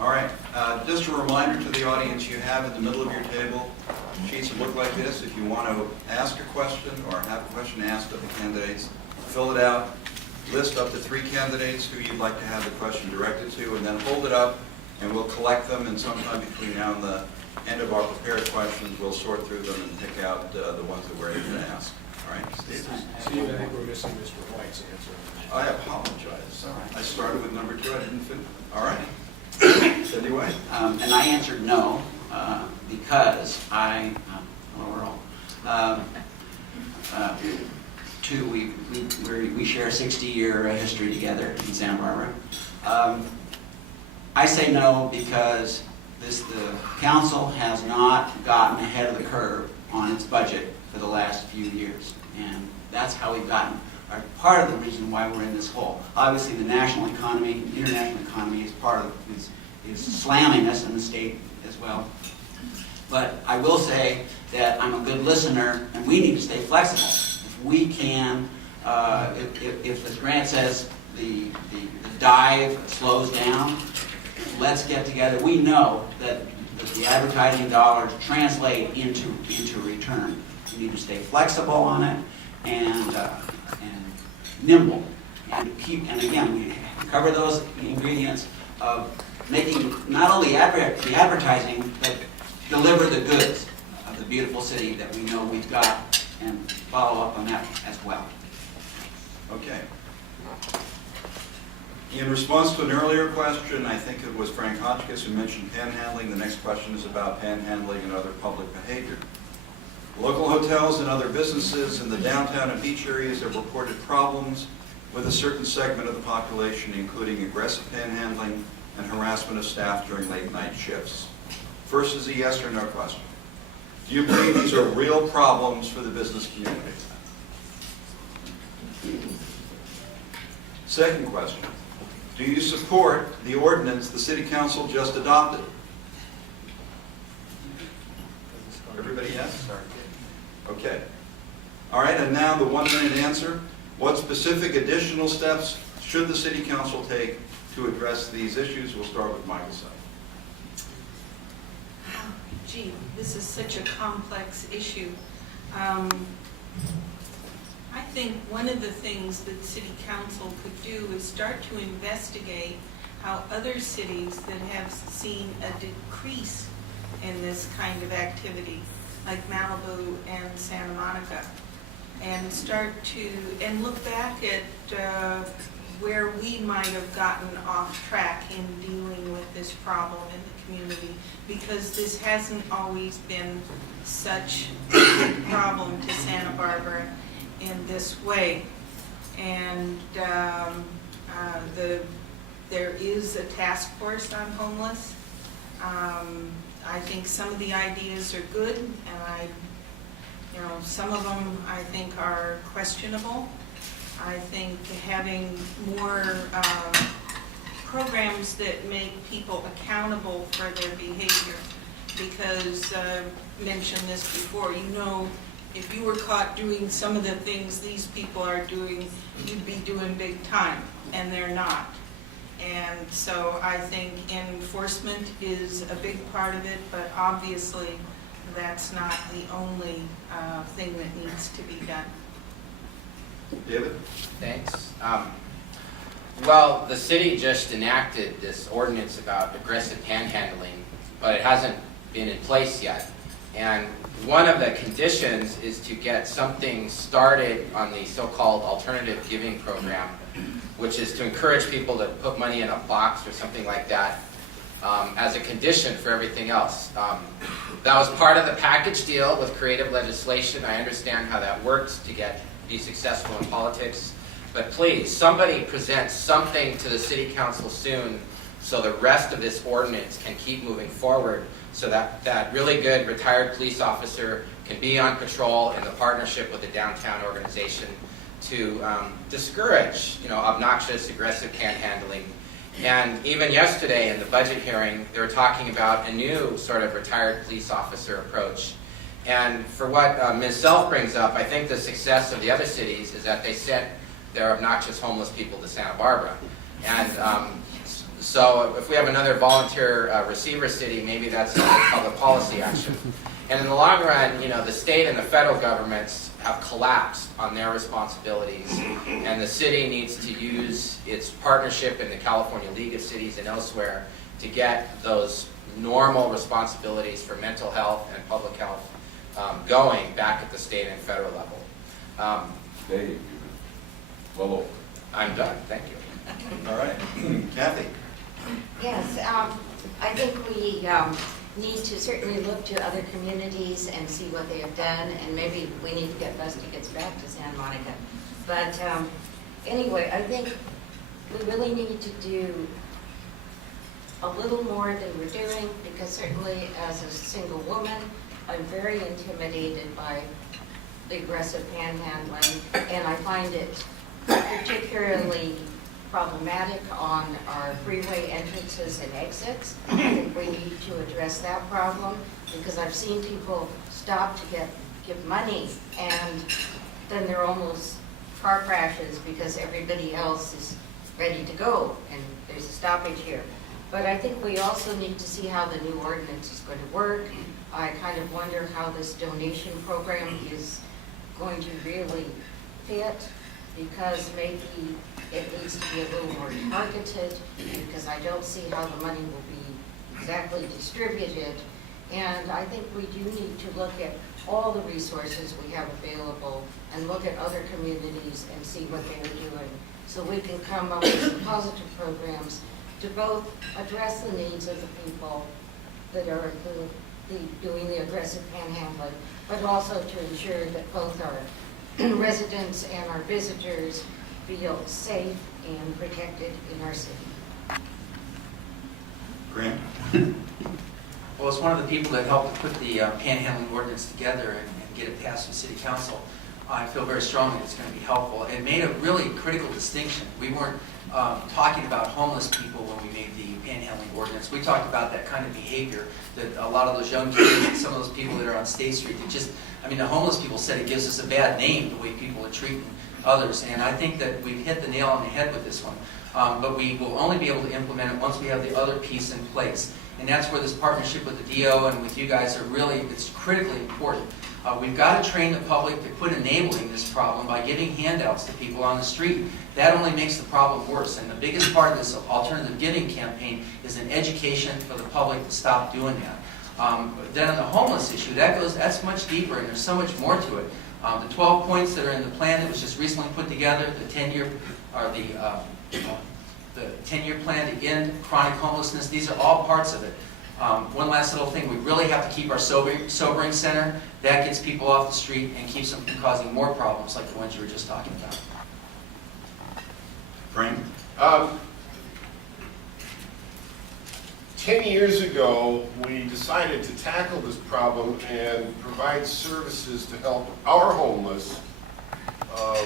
All right, just a reminder to the audience, you have in the middle of your table sheets that look like this. If you want to ask a question or have a question asked of the candidates, fill it out, list up to 3 candidates who you'd like to have the question directed to, and then hold it up, and we'll collect them, and sometime between now and the end of our prepared questions, we'll sort through them and pick out the ones that we're able to ask. All right, Steve? Steve, I think we're missing Mr. White's answer. I apologize. All right. I started with number 2, I didn't finish. All right. Cindy White? And I answered no, because hello, Earl. Two, we share a 60-year history together in Santa Barbara. I say no because the council has not gotten ahead of the curve on its budget for the last few years, and that's how we've gotten. Part of the reason why we're in this hole. Obviously, the national economy, international economy is part of is slamming us in the state as well. But I will say that I'm a good listener, and we need to stay flexible. If we can, if the grant says the dive slows down, let's get together. We know that the advertising dollars translate into return. We need to stay flexible on it and nimble, and again, we cover those ingredients of making not only the advertising, but deliver the goods of the beautiful city that we know we've got, and follow up on that as well. Okay. In response to an earlier question, I think it was Frank Hotchkiss who mentioned panhandling. The next question is about panhandling and other public behavior. Local hotels and other businesses in the downtown and beach areas have reported problems with a certain segment of the population, including aggressive panhandling and harassment of staff during late-night shifts. First is a yes or no question. Do you believe these are real problems for the business community? Second question. Do you support the ordinance the City Council just adopted? Everybody yes? Okay. All right, and now the 1-minute answer. What specific additional steps should the City Council take to address these issues? We'll start with Michael Sutton. Gee, this is such a complex issue. I think one of the things that City Council could do is start to investigate how other cities that have seen a decrease in this kind of activity, like Malibu and Santa Monica, and start to look back at where we might have gotten off track in dealing with this problem in the community, because this hasn't always been such a big problem to Santa Barbara in this way. And there is a task force on homeless. I think some of the ideas are good, and some of them I think are questionable. I think having more programs that make people accountable for their behavior, because I mentioned this before, if you were caught doing some of the things these people are doing, you'd be doing big time, and they're not. And so I think enforcement is a big part of it, but obviously that's not the only thing that needs to be done. David? Thanks. Well, the city just enacted this ordinance about aggressive panhandling, but it hasn't been in place yet. And one of the conditions is to get something started on the so-called alternative giving program, which is to encourage people to put money in a box or something like that as a condition for everything else. That was part of the package deal with creative legislation. I understand how that works to be successful in politics. But please, somebody present something to the City Council soon so the rest of this ordinance can keep moving forward, so that that really good retired police officer can be on patrol in the partnership with the downtown organization to discourage obnoxious, aggressive panhandling. And even yesterday in the budget hearing, they were talking about a new sort of retired police officer approach. And for what Ms. Self brings up, I think the success of the other cities is that they sent their obnoxious homeless people to Santa Barbara. And So if we have another volunteer receiver city, maybe that's a public policy action. And in the long run, the state and the federal governments have collapsed on their responsibilities, and the city needs to use its partnership in the California League of Cities and elsewhere to get those normal responsibilities for mental health and public health going back at the state and federal level. Dave, well over. I'm done, thank you. All right. Kathy? Yes, I think we need to certainly look to other communities and see what they have done, and maybe we need to get bus tickets back to Santa Monica. But anyway, I think we really need to do a little more than we're doing, because certainly as a single woman, I'm very intimidated by the aggressive panhandling, and I find it particularly problematic on our freeway entrances and exits. I think we need to address that problem, because I've seen people stop to give money, and then they're almost car crashes because everybody else is ready to go and there's a stoppage here. But I think we also need to see how the new ordinance is going to work. I kind of wonder how this donation program is going to really fit, because maybe it needs to be a little more targeted, because I don't see how the money will be exactly distributed. And I think we do need to look at all the resources we have available and look at other communities and see what they're doing, so we can come up with some positive programs to both address the needs of the people that are doing the aggressive panhandling, but also to ensure that both our residents and our visitors feel safe and protected in our city. Grant? Well, as one of the people that helped to put the panhandling ordinance together and get it passed in City Council, I feel very strongly it's going to be helpful. It made a really critical distinction. We weren't talking about homeless people when we made the panhandling ordinance. We talked about that kind of behavior that a lot of those young kids and some of those people that are on State Street, the homeless people said it gives us a bad name, the way people are treating others. And I think that we've hit the nail on the head with this one. But we will only be able to implement it once we have the other piece in place. And that's where this partnership with the DO and with you guys it's critically important. We've got to train the public to quit enabling this problem by giving handouts to people on the street. That only makes the problem worse. And the biggest part of this alternative giving campaign is an education for the public to stop doing that. Then on the homeless issue, that's much deeper, and there's so much more to it. The 12 points that are in the plan that was just recently put together, the 10-year plan to end chronic homelessness, these are all parts of it. One last little thing, we really have to keep our sobering center. That gets people off the street and keeps them from causing more problems like the ones you were just talking about. Frank? 10 years ago, we decided to tackle this problem and provide services to help our homeless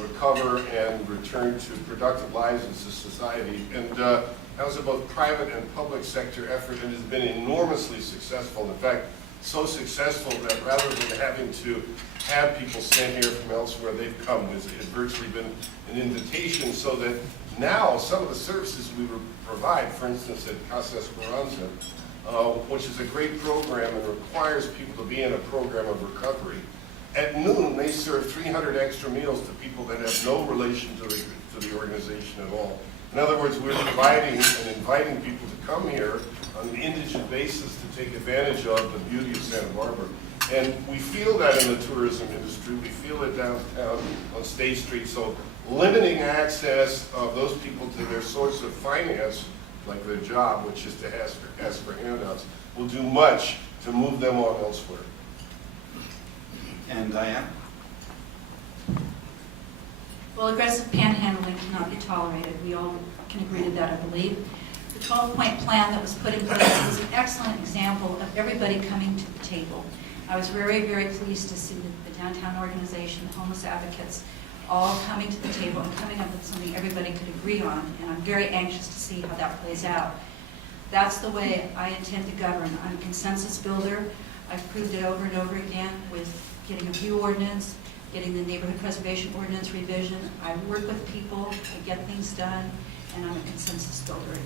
recover and return to productive lives as a society. And that was a both private and public sector effort, and has been enormously successful. In fact, so successful that rather than having to have people sent here from elsewhere, they've come. It's virtually been an invitation, so that now some of the services we provide, for instance at Casa Esperanza, which is a great program and requires people to be in a program of recovery. At noon, they serve 300 extra meals to people that have no relation to the organization at all. In other words, we're providing and inviting people to come here on an indigent basis to take advantage of the beauty of Santa Barbara. And we feel that in the tourism industry. We feel it downtown on State Street. So limiting access of those people to their source of finance, like their job, which is to ask for handouts, will do much to move them on elsewhere. And Diane? Well, aggressive panhandling cannot be tolerated. We all can agree to that, I believe. The 12-point plan that was put in place is an excellent example of everybody coming to the table. I was very, very pleased to see the downtown organization, the homeless advocates, all coming to the table and coming up with something everybody could agree on, and I'm very anxious to see how that plays out. That's the way I intend to govern. I'm a consensus builder. I've proved it over and over again with getting a view ordinance, getting the neighborhood preservation ordinance revision. I work with people, I get things done, and I'm a consensus builder.